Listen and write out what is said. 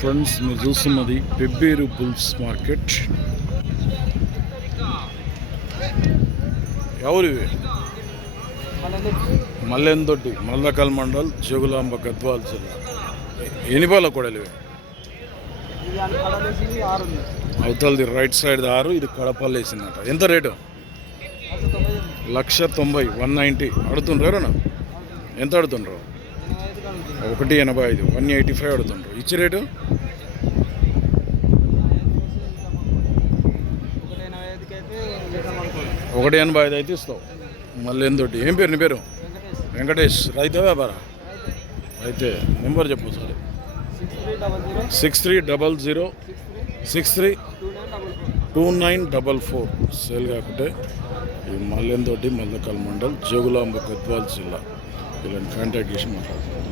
Friends, మీరు చూస్తున్నది Pebbair bulls market. ఎవరివి? మల్లెందొడ్డి, మల్లకల్ మండల్, జోగులాంబ, గద్వాల్ జిల్లా. ఎన్ని పాల కొడలు? అవతలది రైట్ సైడ్ 6, ఇది కడపలు వేసిందట. ఎంత రేటు? 1,90,000, 190 అడుతుండ్రు. ఎంత అడుతుండ్రు? 1,85, 185 అడుతుండ్రు. ఇచ్చి రేటు 1,85 అయితే ఇస్తావు. మళ్ళీ ఎంతోటి? ఏం పేరు నీ పేరు? వెంకటేష్. రైతు వ్యాపార? అయితే నెంబర్ చెప్పు సరే. 6300632944. సేల్ కాకుంటే ఈ మల్లెంతోటి, మల్లకల్ మండల్, జోగులాంబ, గద్వాల్ జిల్లా. వీళ్ళని కాంటాక్ట్ చేసి మాట్లాడుతున్నాం.